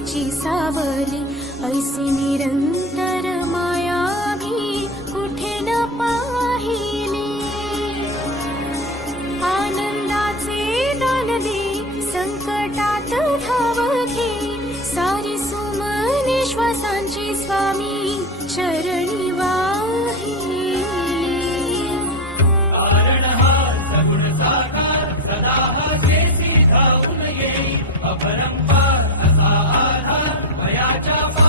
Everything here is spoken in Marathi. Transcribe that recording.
तुझीची सावली, ऐसी निरंतर माया मी कुठे न पाहिली. आनंदाचे दान दे, संकटात धाव घे, सारी सुमने श्वासांची स्वामी चरणी वाहिली. अपरंपार असा आधार भयाच्या